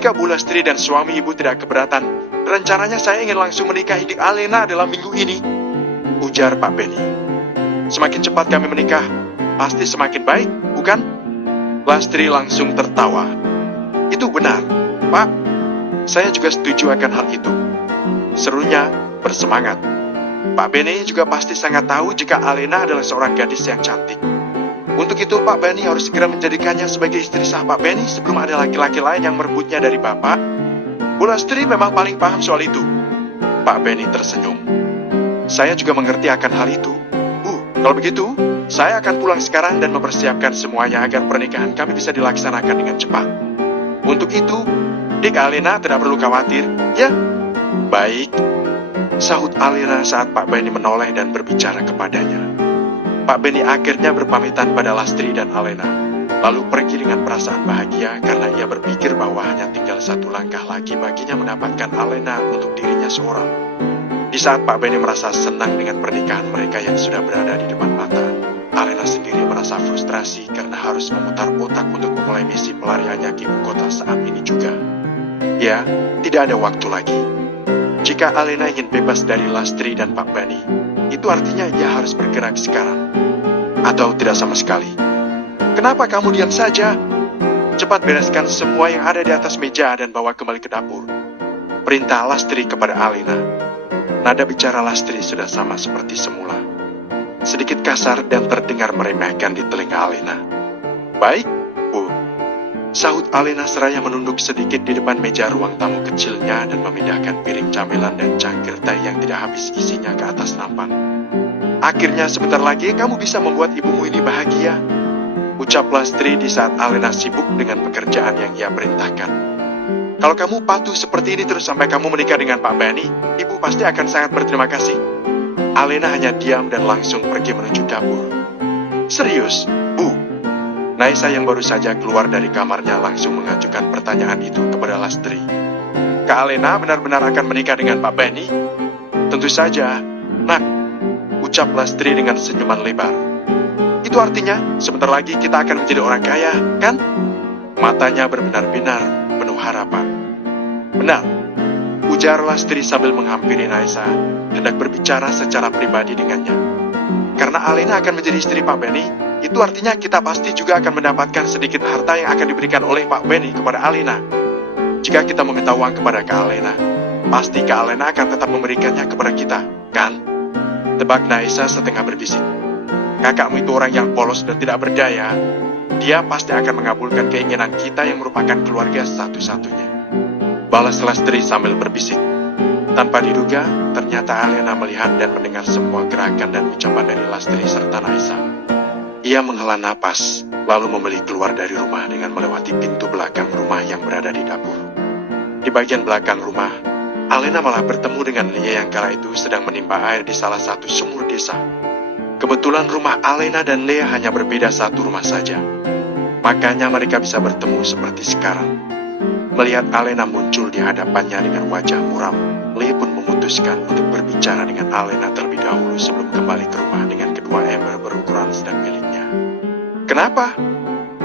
Jika Bu Lastri dan suami ibu tidak keberatan, rencananya saya ingin langsung menikahi Dik Alena dalam minggu ini, ujar Pak Benny. Semakin cepat kami menikah, pasti semakin baik, bukan? Lastri langsung tertawa. Itu benar, Pak. Saya juga setuju akan hal itu. Serunya bersemangat. Pak Benny juga pasti sangat tahu jika Alena adalah seorang gadis yang cantik. Untuk itu Pak Benny harus segera menjadikannya sebagai istri sah Pak Benny sebelum ada laki-laki lain yang merebutnya dari Bapak. Bu Lastri memang paling paham soal itu. Pak Benny tersenyum. Saya juga mengerti akan hal itu. Bu, kalau begitu, saya akan pulang sekarang dan mempersiapkan semuanya agar pernikahan kami bisa dilaksanakan dengan cepat. Untuk itu, Dik Alena tidak perlu khawatir, ya? Baik, sahut Alena saat Pak Benny menoleh dan berbicara kepadanya. Pak Benny akhirnya berpamitan pada Lastri dan Alena, lalu pergi dengan perasaan bahagia karena ia berpikir bahwa hanya tinggal satu langkah lagi baginya mendapatkan Alena untuk dirinya seorang. Di saat Pak Benny merasa senang dengan pernikahan mereka yang sudah berada di depan mata, Alena sendiri merasa frustrasi karena harus memutar otak untuk memulai misi pelariannya ke ibu kota saat ini juga. Ya, tidak ada waktu lagi. Jika Alena ingin bebas dari Lastri dan Pak Benny, itu artinya ia harus bergerak sekarang. Atau tidak sama sekali. Kenapa kamu diam saja? Cepat bereskan semua yang ada di atas meja dan bawa kembali ke dapur. Perintah Lastri kepada Alena. Nada bicara Lastri sudah sama seperti semula. Sedikit kasar dan terdengar meremehkan di telinga Alena. Baik, Bu. Sahut Alena seraya menunduk sedikit di depan meja ruang tamu kecilnya dan memindahkan piring camilan dan cangkir teh yang tidak habis isinya ke atas nampan. Akhirnya sebentar lagi kamu bisa membuat ibumu ini bahagia, ucap Lastri di saat Alena sibuk dengan pekerjaan yang ia perintahkan. Kalau kamu patuh seperti ini terus sampai kamu menikah dengan Pak Benny, ibu pasti akan sangat berterima kasih. Alena hanya diam dan langsung pergi menuju dapur. Serius, Bu? Naisa yang baru saja keluar dari kamarnya langsung mengajukan pertanyaan itu kepada Lastri. Kak Alena benar-benar akan menikah dengan Pak Benny? Tentu saja, Nak, ucap Lastri dengan senyuman lebar. Itu artinya sebentar lagi kita akan menjadi orang kaya, kan? Matanya berbinar-binar penuh harapan. Benar, ujar Lastri sambil menghampiri Naisa, hendak berbicara secara pribadi dengannya. Karena Alena akan menjadi istri Pak Benny, itu artinya kita pasti juga akan mendapatkan sedikit harta yang akan diberikan oleh Pak Benny kepada Alena. Jika kita meminta uang kepada Kak Alena, pasti Kak Alena akan tetap memberikannya kepada kita, kan? Tebak Naisa setengah berbisik. Kakakmu itu orang yang polos dan tidak berdaya. Dia pasti akan mengabulkan keinginan kita yang merupakan keluarga satu-satunya. Balas Lastri sambil berbisik. Tanpa diduga, ternyata Alena melihat dan mendengar semua gerakan dan ucapan dari Lastri serta Naisa. Ia menghela napas, lalu memilih keluar dari rumah dengan melewati pintu belakang rumah yang berada di dapur. Di bagian belakang rumah, Alena malah bertemu dengan Lia yang kala itu sedang menimba air di salah satu sumur desa. Kebetulan rumah Alena dan Lia hanya berbeda satu rumah saja. Makanya mereka bisa bertemu seperti sekarang. Melihat Alena muncul di hadapannya dengan wajah muram, Lia pun memutuskan untuk berbicara dengan Alena terlebih dahulu sebelum kembali ke rumah dengan kedua ember berukuran sedang miliknya. Kenapa?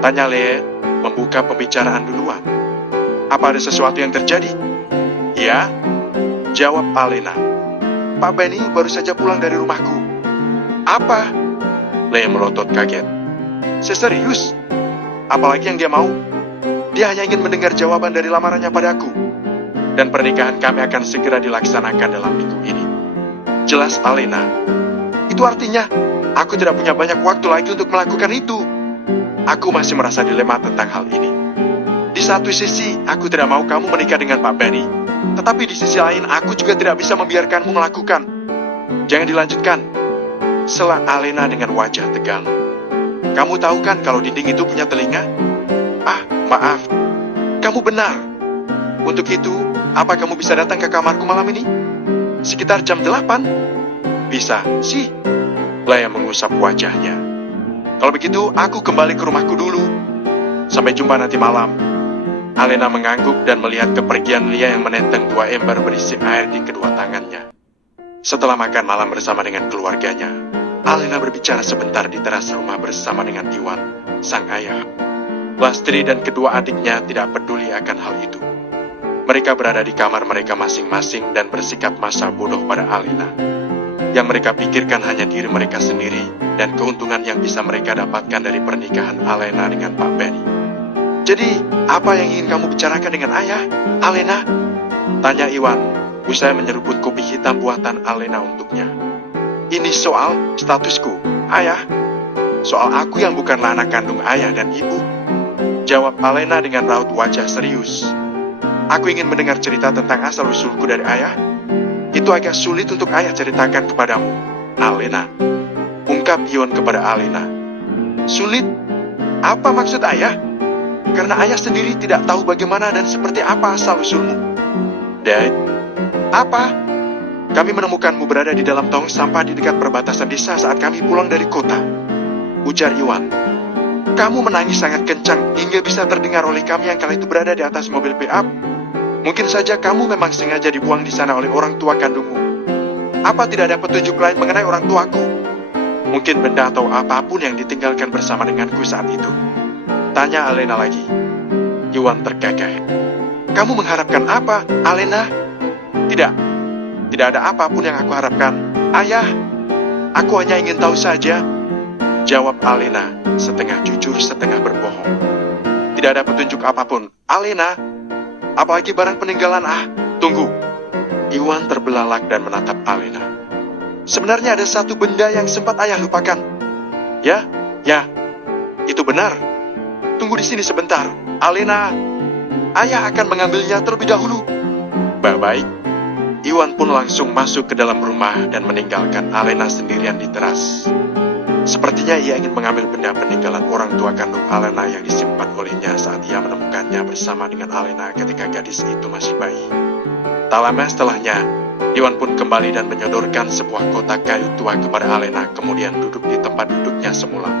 Tanya Lia, membuka pembicaraan duluan. Apa ada sesuatu yang terjadi? Ya, jawab Alena. Pak Benny baru saja pulang dari rumahku. Apa? Lia melotot kaget. Serius? Apalagi yang dia mau? Dia hanya ingin mendengar jawaban dari lamarannya padaku. Dan pernikahan kami akan segera dilaksanakan dalam minggu ini. Jelas Alena. Itu artinya, aku tidak punya banyak waktu lagi untuk melakukan itu. Aku masih merasa dilema tentang hal ini. Di satu sisi, aku tidak mau kamu menikah dengan Pak Benny. Tetapi di sisi lain, aku juga tidak bisa membiarkanmu melakukan. Jangan dilanjutkan. Sela Alena dengan wajah tegang. Kamu tahu kan kalau dinding itu punya telinga? Ah, maaf. Kamu benar. Untuk itu, apa kamu bisa datang ke kamarku malam ini? Sekitar jam 8? Bisa, sih. Lia mengusap wajahnya. Kalau begitu, aku kembali ke rumahku dulu. Sampai jumpa nanti malam. Alena mengangguk dan melihat kepergian Lia yang menenteng 2 ember berisi air di kedua tangannya. Setelah makan malam bersama dengan keluarganya, Alena berbicara sebentar di teras rumah bersama dengan Iwan, sang ayah. Lastri dan kedua adiknya tidak peduli akan hal itu. Mereka berada di kamar mereka masing-masing dan bersikap masa bodoh pada Alena. Yang mereka pikirkan hanya diri mereka sendiri dan keuntungan yang bisa mereka dapatkan dari pernikahan Alena dengan Pak Benny. Jadi, apa yang ingin kamu bicarakan dengan ayah, Alena? Tanya Iwan, usai menyeruput kopi hitam buatan Alena untuknya. Ini soal statusku, ayah. Soal aku yang bukanlah anak kandung ayah dan ibu. Jawab Alena dengan raut wajah serius. Aku ingin mendengar cerita tentang asal-usulku dari ayah. Itu agak sulit untuk ayah ceritakan kepadamu, Alena. Ungkap Iwan kepada Alena. Sulit? Apa maksud ayah? Karena ayah sendiri tidak tahu bagaimana dan seperti apa asal-usulmu. Dad, apa? Kami menemukanmu berada di dalam tong sampah di dekat perbatasan desa saat kami pulang dari kota. Ujar Iwan. Kamu menangis sangat kencang hingga bisa terdengar oleh kami yang kala itu berada di atas mobil pick-up. Mungkin saja kamu memang sengaja dibuang di sana oleh orang tua kandungmu. Apa tidak ada petunjuk lain mengenai orang tuaku? Mungkin benda atau apapun yang ditinggalkan bersama denganku saat itu. Tanya Alena lagi. Iwan tergagah. Kamu mengharapkan apa, Alena? Tidak. Tidak ada apapun yang aku harapkan, ayah. Aku hanya ingin tahu saja. Jawab Alena, setengah jujur, setengah berbohong. Tidak ada petunjuk apapun, Alena. Apalagi barang peninggalan. Tunggu. Iwan terbelalak dan menatap Alena. Sebenarnya ada satu benda yang sempat ayah lupakan. Ya, itu benar. Tunggu di sini sebentar, Alena. Ayah akan mengambilnya terlebih dahulu. Baik. Iwan pun langsung masuk ke dalam rumah dan meninggalkan Alena sendirian di teras. Sepertinya ia ingin mengambil benda peninggalan orang tua kandung Alena yang disimpan olehnya saat ia menemukannya bersama dengan Alena ketika gadis itu masih bayi. Tak lama setelahnya, Iwan pun kembali dan menyodorkan sebuah kotak kayu tua kepada Alena, kemudian duduk di tempat duduknya semula.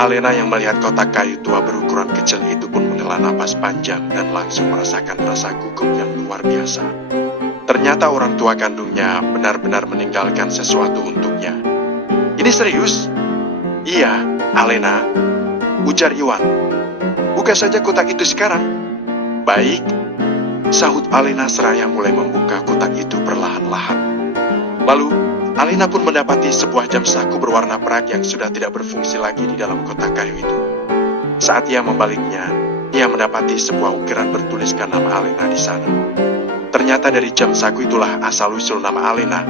Alena yang melihat kotak kayu tua berukuran kecil itu pun menghela napas panjang dan langsung merasakan rasa gugup yang luar biasa. Ternyata orang tua kandungnya benar-benar meninggalkan sesuatu untuknya. Ini serius? Iya, Alena. Ujar Iwan. Buka saja kotak itu sekarang. Baik. Sahut Alena seraya mulai membuka kotak itu perlahan-lahan. Lalu, Alena pun mendapati sebuah jam saku berwarna perak yang sudah tidak berfungsi lagi di dalam kotak kayu itu. Saat ia membaliknya, ia mendapati sebuah ukiran bertuliskan nama Alena di sana. Ternyata dari jam saku itulah asal-usul nama Alena.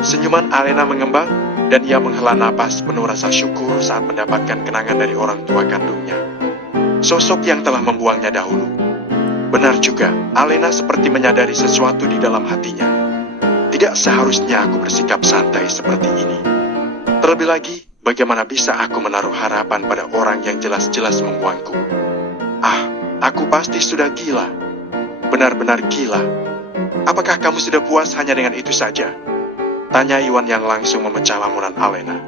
Senyuman Alena mengembang, dan ia menghela napas penuh rasa syukur saat mendapatkan kenangan dari orang tua kandungnya. Sosok yang telah membuangnya dahulu. Benar juga, Alena seperti menyadari sesuatu di dalam hatinya. Tidak seharusnya aku bersikap santai seperti ini. Terlebih lagi, bagaimana bisa aku menaruh harapan pada orang yang jelas-jelas membuangku? Aku pasti sudah gila. Benar-benar gila. Apakah kamu sudah puas hanya dengan itu saja? Tanya Iwan yang langsung memecah lamunan Alena.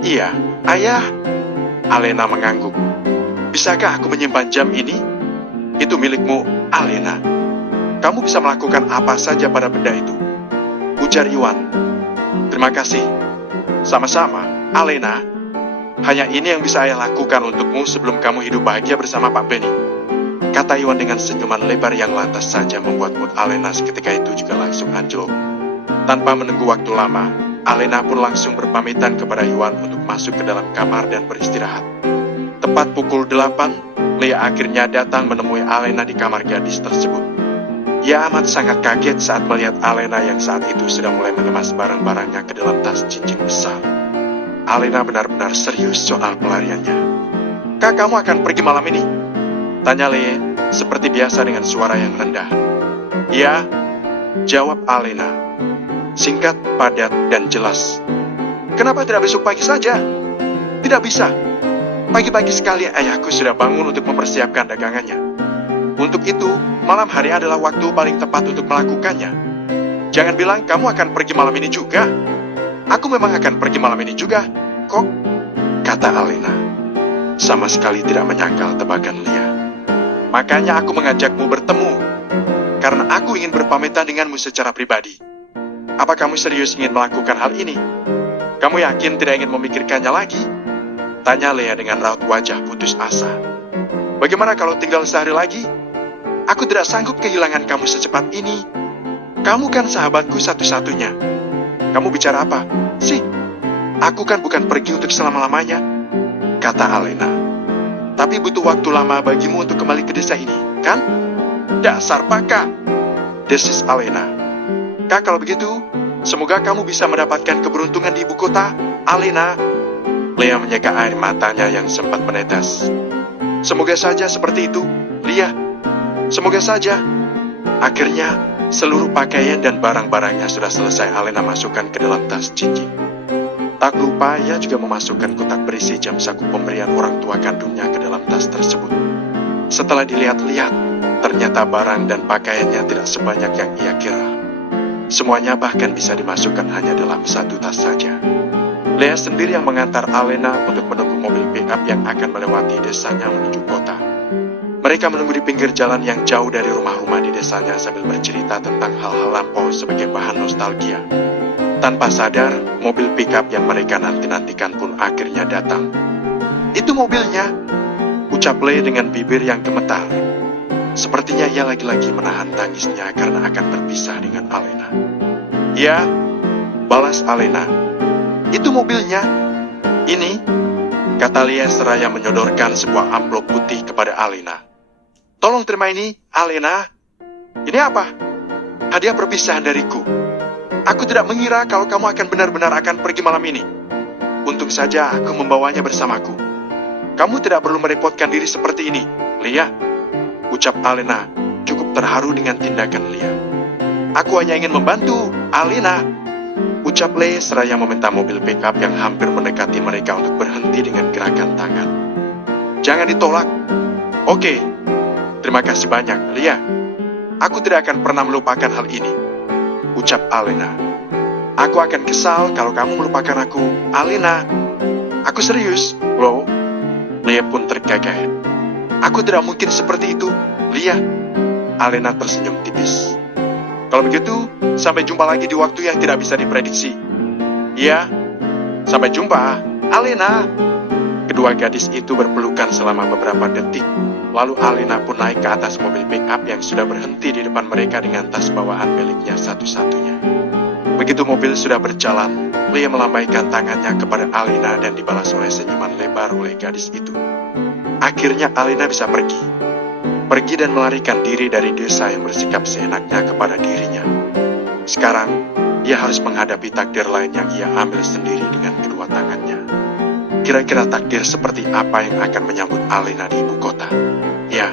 Iya, ayah. Alena mengangguk. Bisakah aku menyimpan jam ini? Itu milikmu, Alena. Kamu bisa melakukan apa saja pada benda itu. Ujar Iwan. Terima kasih. Sama-sama, Alena. Hanya ini yang bisa ayah lakukan untukmu sebelum kamu hidup bahagia bersama Pak Benny. Kata Iwan dengan senyuman lebar yang lantas saja membuat mood Alena seketika itu juga langsung anjlok. Tanpa menunggu waktu lama, Alena pun langsung berpamitan kepada Iwan untuk masuk ke dalam kamar dan beristirahat. Tepat pukul 8, Lea akhirnya datang menemui Alena di kamar gadis tersebut. Ia amat sangat kaget saat melihat Alena yang saat itu sudah mulai mengemas barang-barangnya ke dalam tas cincin besar. Alena benar-benar serius soal pelariannya. Kak, kamu akan pergi malam ini? Tanya Lea, seperti biasa dengan suara yang rendah. Iya, jawab Alena. Singkat, padat, dan jelas. Kenapa tidak besok pagi saja? Tidak bisa. Pagi-pagi sekali ayahku sudah bangun untuk mempersiapkan dagangannya. Untuk itu, malam hari adalah waktu paling tepat untuk melakukannya. Jangan bilang kamu akan pergi malam ini juga. Aku memang akan pergi malam ini juga, kok? Kata Alena. Sama sekali tidak menyangkal tebakan Lea. Makanya aku mengajakmu bertemu. Karena aku ingin berpamitan denganmu secara pribadi. Apa kamu serius ingin melakukan hal ini? Kamu yakin tidak ingin memikirkannya lagi? Tanya Lea dengan raut wajah putus asa. Bagaimana kalau tinggal sehari lagi? Aku tidak sanggup kehilangan kamu secepat ini. Kamu kan sahabatku satu-satunya. Kamu bicara apa? Sih, aku kan bukan pergi untuk selama-lamanya, kata Alena. Tapi butuh waktu lama bagimu untuk kembali ke desa ini, kan? Dasar paka, desis Alena. Kak, kalau begitu, semoga kamu bisa mendapatkan keberuntungan di ibu kota, Alena. Lea menyeka air matanya yang sempat menetes. Semoga saja seperti itu, Lia. Semoga saja. Akhirnya, seluruh pakaian dan barang-barangnya sudah selesai Alena masukkan ke dalam tas Cici. Tak lupa ia juga memasukkan kotak berisi jam saku pemberian orang tua kandungnya ke dalam tas tersebut. Setelah dilihat-lihat, ternyata barang dan pakaiannya tidak sebanyak yang ia kira. Semuanya bahkan bisa dimasukkan hanya dalam satu tas saja. Lea sendiri yang mengantar Alena untuk menunggu mobil pick-up yang akan melewati desanya menuju kota. Mereka menunggu di pinggir jalan yang jauh dari rumah-rumah di desanya sambil bercerita tentang hal-hal lampau sebagai bahan nostalgia. Tanpa sadar, mobil pick-up yang mereka nanti-nantikan pun akhirnya datang. Itu mobilnya, ucap Lea dengan bibir yang gemetar. Sepertinya ia lagi-lagi menahan tangisnya karena akan berpisah dengan Alena. Ya, balas Alena. Itu mobilnya. Ini, kata Lea seraya menyodorkan sebuah amplop putih kepada Alena. Tolong terima ini, Alena. Ini apa? Hadiah perpisahan dariku. Aku tidak mengira kalau kamu akan benar-benar akan pergi malam ini. Untung saja aku membawanya bersamaku. Kamu tidak perlu merepotkan diri seperti ini, Lia, ucap Alena, cukup terharu dengan tindakan Lia. Aku hanya ingin membantu, Alena, ucap Lia seraya meminta mobil pick-up yang hampir mendekati mereka untuk berhenti dengan gerakan tangan. Jangan ditolak. Oke, terima kasih banyak, Lia. Aku tidak akan pernah melupakan hal ini, ucap Alena. Aku akan kesal kalau kamu melupakan aku, Alena. Aku serius, loh. Lia pun tergagah. Aku tidak mungkin seperti itu, Lia. Alena tersenyum tipis. Kalau begitu, sampai jumpa lagi di waktu yang tidak bisa diprediksi. Iya, sampai jumpa, Alena. Kedua gadis itu berpelukan selama beberapa detik. Lalu Alena pun naik ke atas mobil pick-up yang sudah berhenti di depan mereka dengan tas bawaan miliknya satu-satunya. Begitu mobil sudah berjalan, Lia melambaikan tangannya kepada Alena dan dibalas oleh senyuman lebar oleh gadis itu. Akhirnya Alena bisa pergi. Pergi dan melarikan diri dari desa yang bersikap seenaknya kepada dirinya. Sekarang, ia harus menghadapi takdir lain yang ia ambil sendiri dengan kedua tangannya. Kira-kira takdir seperti apa yang akan menyambut Alena di ibu kota? Ya,